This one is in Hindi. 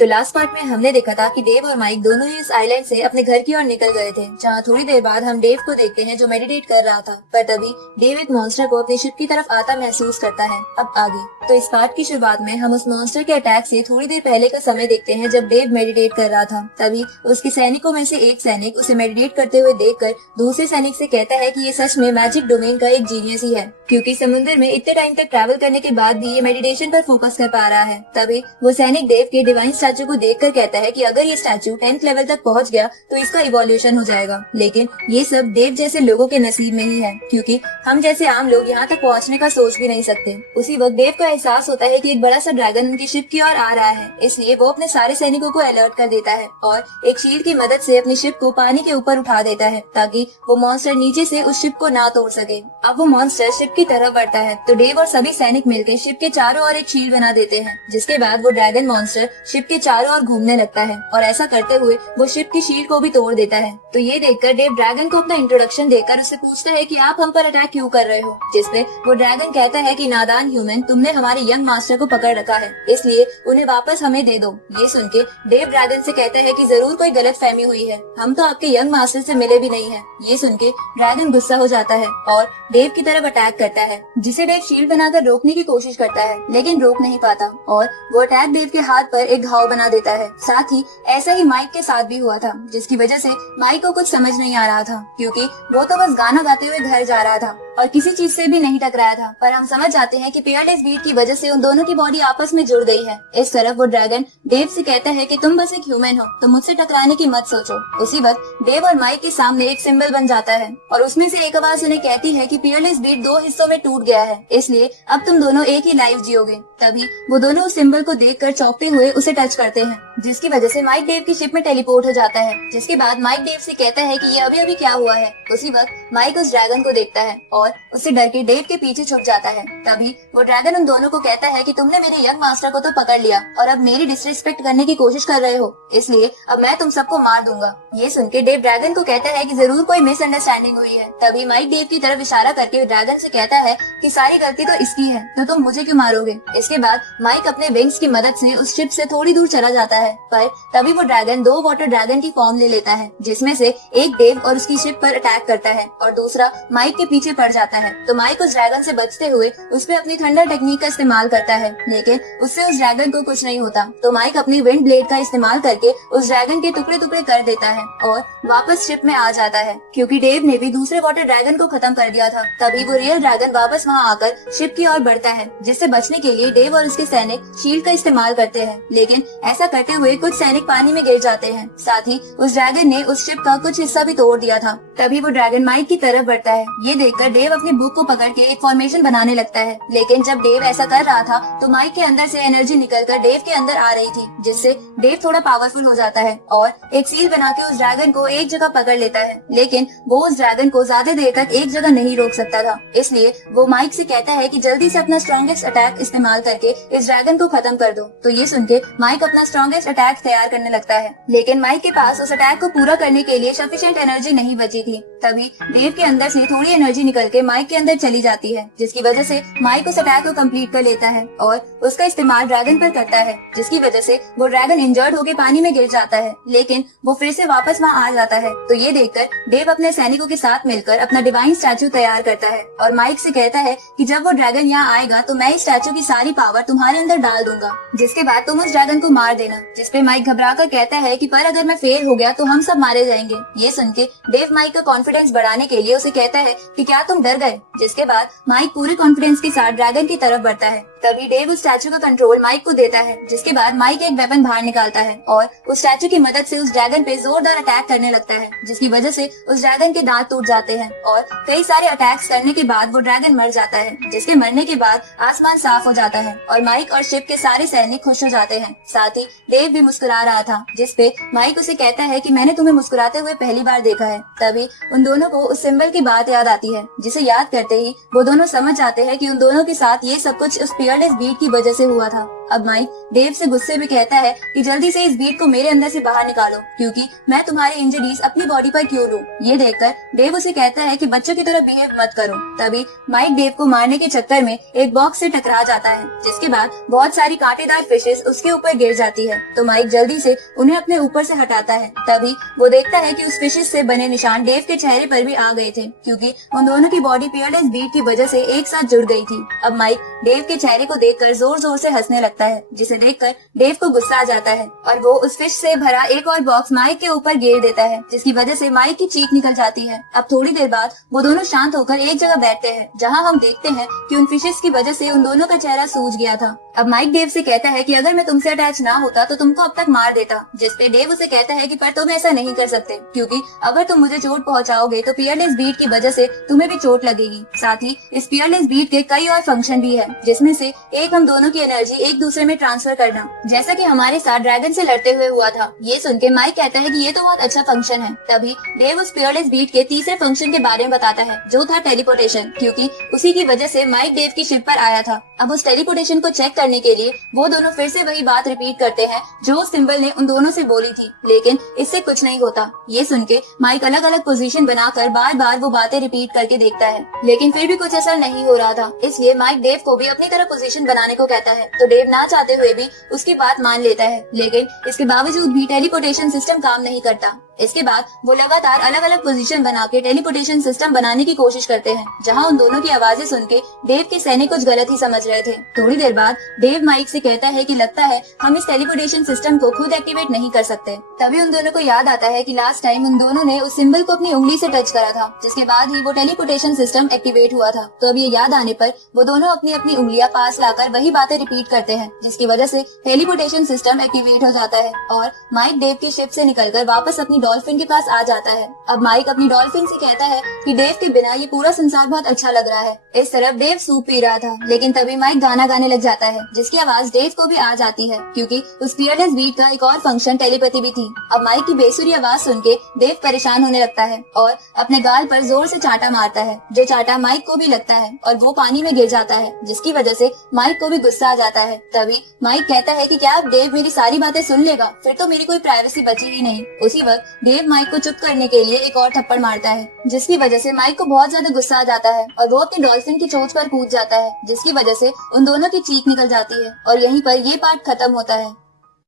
तो लास्ट पार्ट में हमने देखा था कि डेव और माइक दोनों ही इस आइलैंड से अपने घर की ओर निकल गए थे, जहाँ थोड़ी देर बाद हम डेव को देखते हैं जो मेडिटेट कर रहा था। पर तभी डेव एक मॉन्स्टर को अपनी शिप की तरफ आता महसूस करता है। अब आगे तो इस पार्ट की शुरुआत में हम उस मॉन्स्टर के अटैक से थोड़ी देर पहले का समय देखते हैं, जब डेव मेडिटेट कर रहा था। तभी उसके सैनिकों में से एक सैनिक उसे मेडिटेट करते हुए देखकर दूसरे सैनिक से कहता है कि ये सच में मैजिक डोमेन का एक जीनियस ही है, क्योंकि समुद्र में इतने टाइम तक ट्रैवल करने के बाद भी ये मेडिटेशन पर फोकस कर पा रहा है। तभी वो सैनिक डेव के डिवाइन स्टैचू को देखकर कहता है कि अगर ये स्टैचू 10th लेवल तक पहुंच गया तो इसका इवोल्यूशन हो जाएगा। लेकिन ये सब डेव जैसे लोगों के नसीब में ही है, क्योंकि हम जैसे आम लोग यहाँ तक पहुँचने का सोच भी नहीं सकते। उसी वक्त डेव को एहसास होता है कि एक बड़ा सा ड्रैगन उनकी शिप की ओर आ रहा है, इसलिए वो अपने सारे सैनिकों को अलर्ट कर देता है और एक शील्ड की मदद से अपनी शिप को पानी के ऊपर उठा देता है, ताकि वो मॉन्स्टर नीचे से उस शिप को ना तोड़ सके। अब वो मॉन्स्टर शिप की तरफ बढ़ता है तो डेव और सभी सैनिक मिलकर शिप के चारों ओर एक शील्ड बना देते हैं, जिसके बाद वो ड्रैगन मॉन्स्टर शिप के चारों ओर घूमने लगता है और ऐसा करते हुए वो शिप की शील्ड को भी तोड़ देता है। तो ये देखकर डेव ड्रैगन को अपना इंट्रोडक्शन देकर उससे पूछता है कि आप हम पर अटैक क्यों कर रहे हो, जिसपे वो ड्रैगन कहता है कि नादान ह्यूमन, तुमने हमारे यंग मास्टर को पकड़ रखा है, इसलिए उन्हें वापस हमें दे दो। ये सुन के डेव ड्रैगन से कहता है कि जरूर कोई गलत फहमी हुई है, हम तो आपके यंग मास्टर से मिले भी नहीं है। ये सुन के ड्रैगन गुस्सा हो जाता है और डेव की तरफ अटैक करता है, जिसे डेव शील्ड बनाकर रोकने की कोशिश करता है, लेकिन रोक नहीं पाता और वो अटैक डेव के हाथ पर एक घाव बना देता है। साथ ही ऐसा ही माइक के साथ भी हुआ था, जिसकी वजह से माइक को कुछ समझ नहीं आ रहा था, क्योंकि वो तो बस गाना गाते हुए घर जा रहा था और किसी चीज से भी नहीं टकराया था। पर हम समझ जाते हैं कि पियरलेस बीट की वजह से उन दोनों की बॉडी आपस में जुड़ गई है। इस तरफ वो ड्रैगन डेव से कहता है कि तुम बस एक ह्यूमन हो, तो मुझसे टकराने की मत सोचो। उसी वक्त डेव और माइक के सामने एक सिंबल बन जाता है और उसमें से एक आवाज उन्हें कहती है कि पियरलेस बीट दो हिस्सों में टूट गया है, इसलिए अब तुम दोनों एक ही लाइफ जियोगे। तभी वो दोनों उस सिंबल को देखकर चौंकते हुए उसे टच करते हैं, जिसकी वजह से माइक डेव की शिप में टेलीपोर्ट हो जाता है। जिसके बाद माइक डेव से कहता है कि ये अभी अभी क्या हुआ है। उसी वक्त माइक उस ड्रैगन को देखता है और उससे डर के डेव के पीछे छुप जाता है। तभी वो ड्रैगन उन दोनों को कहता है कि तुमने मेरे यंग मास्टर को तो पकड़ लिया और अब मेरी डिसरिस्पेक्ट करने की कोशिश कर रहे हो, इसलिए अब मैं तुम सबको मार दूंगा। ये सुन के डेव ड्रैगन को कहता है कि जरूर कोई मिसअंडरस्टैंडिंग हुई है। तभी माइक डेव की तरफ इशारा करके ड्रैगन से कहता है कि सारी गलती तो इसकी है, तो तुम मुझे क्यों मारोगे। इसके बाद माइक अपने विंग्स की मदद से उस शिप से थोड़ी दूर चला जाता है, पर तभी वो ड्रैगन दो वाटर ड्रैगन की फॉर्म ले लेता है, जिसमें से एक डेव और उसकी शिप पर अटैक करता है और दूसरा माइक के पीछे पड़ जाता है। तो माइक उस ड्रैगन से बचते हुए उस पे अपनी थंडर टेक्निक का इस्तेमाल करता है, लेकिन उससे उस ड्रैगन को कुछ नहीं होता। तो माइक अपनी विंड ब्लेड का इस्तेमाल करके उस ड्रैगन के टुकड़े टुकड़े कर देता है और वापस शिप में आ जाता है, क्योंकि डेव ने भी दूसरे वाटर ड्रैगन को खत्म कर दिया था। तभी वो रियल ड्रैगन वापस वहाँ आकर शिप की ओर बढ़ता है, जिससे बचने के लिए डेव और उसके सैनिक शील्ड का इस्तेमाल करते हैं, लेकिन ऐसा करते हुए कुछ सैनिक पानी में गिर जाते हैं। साथ ही उस ड्रैगन ने उस शिप का कुछ हिस्सा भी तोड़ दिया था। तभी वो ड्रैगन माइक की तरफ बढ़ता है। ये देखकर डेव अपनी बुक को पकड़ के एक फॉर्मेशन बनाने लगता है, लेकिन जब डेव ऐसा कर रहा था तो माइक के अंदर से एनर्जी निकलकर डेव के अंदर आ रही थी, जिससे डेव थोड़ा पावरफुल हो जाता है और एक सील बना के उस ड्रैगन को एक जगह पकड़ लेता है। लेकिन वो उस ड्रैगन को ज्यादा देर तक एक जगह नहीं रोक सकता था, इसलिए वो माइक से कहता है कि जल्दी से अपना स्ट्रॉन्गेस्ट अटैक इस्तेमाल करके इस ड्रैगन को खत्म कर दो। तो ये सुन के माइक अपना स्ट्रॉन्गेस्ट अटैक तैयार करने लगता है, लेकिन माइक के पास उस अटैक को पूरा करने के लिए सफिशिएंट एनर्जी नहीं बची थी। तभी डेव के अंदर से थोड़ी एनर्जी निकल के माइक के अंदर चली जाती है, जिसकी वजह से माइक उस अटैक को कंप्लीट कर लेता है और उसका इस्तेमाल ड्रैगन पर करता है, जिसकी वजह से वो ड्रैगन इंजर्ड होकर पानी में गिर जाता है, लेकिन वो फिर से वापस वहाँ आ जाता है। तो ये देखकर डेव अपने सैनिकों के साथ मिलकर अपना डिवाइन स्टैचू तैयार करता है और माइक से कहता है कि जब वो ड्रैगन यहाँ आएगा तो मैं इस स्टैचू की सारी पावर तुम्हारे अंदर डाल दूंगा, जिसके बाद तुम उस ड्रैगन को मार देना। जिसपे माइक घबराकर कहता है कि पर अगर मैं फेल हो गया तो हम सब मारे जाएंगे। ये सुन के डेव माइक का कॉन्फिडेंस बढ़ाने के लिए उसे कहता है कि क्या तुम डर गए। जिसके बाद माइक पूरे कॉन्फिडेंस के साथ ड्रैगन की तरफ बढ़ता है। तभी डेव उस स्टैचू का कंट्रोल माइक को देता है, जिसके बाद माइक एक वेपन बाहर निकालता है और उस स्टैचू की मदद से उस ड्रैगन पे जोरदार अटैक करने लगता है, जिसकी वजह से उस ड्रैगन के दांत टूट जाते हैं और कई सारे अटैक्स करने के बाद वो ड्रैगन मर जाता है, जिसके मरने के बाद आसमान साफ हो जाता है और माइक और शिप के सारे सैनिक खुश हो जाते हैं। साथ ही डेव भी मुस्कुरा रहा था, जिसपे माइक उसे कहता है कि मैंने तुम्हें मुस्कुराते हुए पहली बार देखा है। तभी उन दोनों को उस सिंबल की बात याद आती है, जिसे याद करते ही वो दोनों समझ जाते हैं कि उन दोनों के साथ ये सब कुछ उस पियरलेस बीट की वजह से हुआ था। अब माइक डेव से गुस्से में कहता है कि जल्दी से इस बीट को मेरे अंदर से बाहर निकालो, क्योंकि मैं तुम्हारे इंजरीज अपनी बॉडी पर क्यों लूं। ये देखकर डेव उसे कहता है कि बच्चों की तरह बिहेव मत करो। तभी माइक डेव को मारने के चक्कर में एक बॉक्स से टकरा जाता है, जिसके बाद बहुत सारी कांटेदार फिशेस उसके ऊपर गिर जाती है। तो माइक जल्दी से उन्हें अपने ऊपर से हटाता है। तभी वो देखता है कि उस फिशेस से बने निशान डेव के चेहरे पर भी आ गए थे, क्योंकि उन दोनों की बॉडी पियरलेस बीट की वजह से एक साथ जुड़ गई थी। अब माइक डेव के चेहरे को देखकर जोर जोर से हंसने लगता है, जिसे देखकर डेव को गुस्सा आ जाता है और वो उस फिश से भरा एक और बॉक्स माइक के ऊपर गिर देता है, जिसकी वजह से माइक की चीख निकल जाती है। अब थोड़ी देर बाद वो दोनों शांत होकर एक जगह बैठते हैं, जहाँ हम देखते हैं कि उन फिशेस की वजह से उन दोनों का चेहरा सूज गया था। अब माइक डेव से कहता है कि अगर मैं तुमसे अटैच ना होता तो तुमको अब तक मार देता, जिसपे डेव उसे कहता है कि पर तुम ऐसा नहीं कर सकते, क्योंकि अगर तुम मुझे चोट पहुंचाओगे तो पियरलेस बीट की वजह से तुम्हें भी चोट लगेगी। साथ ही इस पियरलेस बीट के कई और फंक्शन भी है, जिसमें से एक हम दोनों की एनर्जी एक दूसरे में ट्रांसफर करना, जैसा कि हमारे साथ ड्रैगन से लड़ते हुए हुआ था। ये सुन के माइक कहता है कि ये तो बहुत अच्छा फंक्शन है। तभी डेव उस पियरलेस बीट के तीसरे फंक्शन के बारे में बताता है, जो था टेलीपोर्टेशन, क्योंकि उसी की वजह से माइक डेव की शिप पर आया था। अब उस टेलीपोर्टेशन को चेक करने के लिए वो दोनों फिर से वही बात रिपीट करते हैं जो उस सिंबल ने उन दोनों से बोली थी, लेकिन इससे कुछ नहीं होता। ये सुन के माइक अलग अलग पोजीशन बनाकर बार बार वो बातें रिपीट करके देखता है, लेकिन फिर भी कुछ असर नहीं हो रहा था। इसलिए माइक डेव को भी अपनी तरह पोजीशन बनाने को कहता है, तो डेव ना चाहते हुए भी उसकी बात मान लेता है, लेकिन इसके बावजूद भी टेलीपोर्टेशन सिस्टम काम नहीं करता। इसके बाद वो लगातार अलग अलग पोजीशन बना के टेलीपोर्टेशन सिस्टम बनाने की कोशिश करते हैं, जहां उन दोनों की आवाजें सुन के डेव के सैनिक कुछ गलत ही समझ रहे थे। थोड़ी देर बाद डेव माइक से कहता है कि लगता है हम इस टेलीपोर्टेशन सिस्टम को खुद एक्टिवेट नहीं कर सकते। तभी उन दोनों को याद आता है कि लास्ट टाइम उन दोनों ने उस सिंबल को अपनी उंगली से टच करा था, जिसके बाद ही वो टेलीपोर्टेशन सिस्टम एक्टिवेट हुआ था। तो अब ये याद आने पर वो दोनों अपनी अपनी उंगलियां पास लाकर वही बातें रिपीट करते हैं, जिसकी वजह से टेलीपोर्टेशन सिस्टम एक्टिवेट हो जाता है और माइक डेव की शिप से निकलकर वापस अपनी डॉल्फिन के पास आ जाता है। अब माइक अपनी डॉल्फिन से कहता है कि डेव के बिना ये पूरा संसार बहुत अच्छा लग रहा है। इस तरफ डेव सूप पी रहा था, लेकिन तभी माइक गाना गाने लग जाता है, जिसकी आवाज डेव को भी आ जाती है, क्योंकि उस पियरलेस बीट का एक और फंक्शन टेलीपैथी भी थी। अब माइक की बेसुरी आवाज सुन के डेव परेशान होने लगता है और अपने गाल पर जोर से चाटा मारता है, जो चाटा माइक को भी लगता है और वो पानी में गिर जाता है, जिसकी वजह से माइक को भी गुस्सा आ जाता है। तभी माइक कहता है कि क्या अब डेव मेरी सारी बातें सुन लेगा, फिर तो मेरी कोई प्राइवेसी बची ही नहीं। उसी वक्त डेव माइक को चुप करने के लिए एक और थप्पड़ मारता है, जिसकी वजह से माइक को बहुत ज्यादा गुस्सा आ जाता है और वो अपनी डॉल्फिन की चोंच पर कूद जाता है, जिसकी वजह से उन दोनों की चीख निकल जाती है और यहीं पर ये पार्ट खत्म होता है।